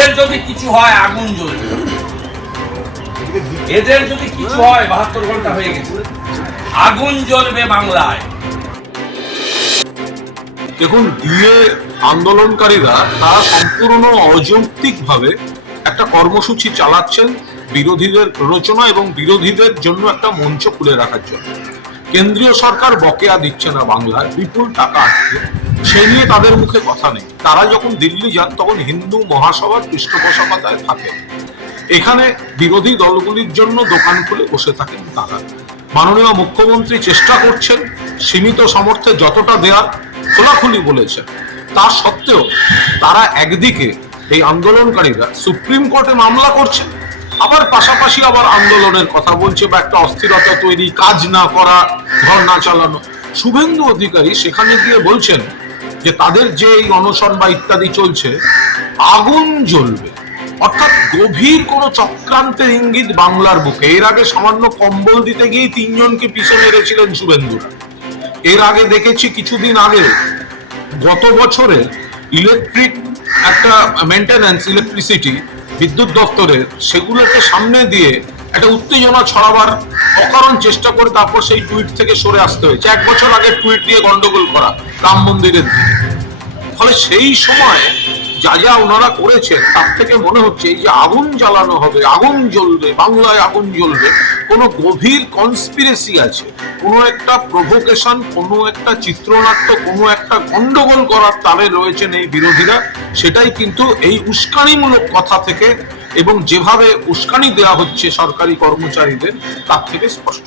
এদের যদি কিছু হয় আগুন জ্বলবে, এদের যদি কিছু হয় 72 ঘন্টা হয়ে গেছে, আগুন জ্বলবে বাংলায়। দেখুন, ডিএ আন্দোলনকারীরা তারা সম্পূর্ণ অযৌক্তিকভাবে একটা কর্মসূচি চালাচ্ছেন বিরোধীদের প্ররোচনা এবং বিরোধীদের জন্য একটা মঞ্চ খুলে রাখার জন্য। কেন্দ্রীয় সরকার বকেয়া দিচ্ছে না বাংলায়, বিপুল টাকা আসছে, সে নিয়ে তাদের মুখে কথা নেই। তারা যখন দিল্লি যান তখন হিন্দু মহাসভার পৃষ্ঠপোষকতায় থাকেন। এখানে বিরোধী দলগুলির জন্য দোকান খুলে বসে থাকেন তারা। মাননীয় মুখ্যমন্ত্রী চেষ্টা করছেন সীমিত সামর্থ্যে যতটা দেওয়ার, খোলাখুলি বলেছেন। তা সত্ত্বেও তারা একদিকে এই আন্দোলনকারীরা সুপ্রিম কোর্টে মামলা করছে, আবার পাশাপাশি আবার আন্দোলনের কথা বলছে বা একটা অস্থিরতা তৈরি, কাজ না করা, ধর্ণা চালানো। শুভেন্দু অধিকারী সেখানে গিয়ে বলছেন যে তাদের যে এই অনশন বা ইত্যাদি চলছে, আগুন জ্বলবে। অর্থাৎ গভীর কোন চক্রান্তের ইঙ্গিত বাংলার বুকে। এর আগে সামান্য কম্বল দিতে গিয়ে 3 জনকে পিছে মেরেছিলেন শুভেন্দুরা। এর আগে দেখেছি কিছুদিন আগে গত বছরের ইলেকট্রিক একটা মেইনটেনেন্স, ইলেকট্রিসিটি বিদ্যুৎ দপ্তরের, সেগুলোকে সামনে দিয়ে একটা উত্তেজনা ছড়াবার অকারণ চেষ্টা করে তারপর সেই টুইট থেকে সরে আসতে হয়েছে। 1 বছর আগে টুইট দিয়ে গন্ডগোল করা রাম মন্দিরের দিকে। ফলে সেই সময় যা যা ওনারা করেছেন তার থেকে মনে হচ্ছে এই যে আগুন জ্বালানো হবে, আগুন জ্বলবে, বাংলায় আগুন জ্বলবে, কোনো গভীর কনস্পিরেসি আছে, কোনো একটা প্রভোকেশন, কোনো একটা চিত্রনাট্য, কোনো একটা গন্ডগোল করার তালে রয়েছেন এই বিরোধীরা। সেটাই কিন্তু এই উস্কানিমূলক কথা থেকে এবং যেভাবে উস্কানি দেওয়া হচ্ছে সরকারি কর্মচারীদের তার থেকে স্পষ্ট।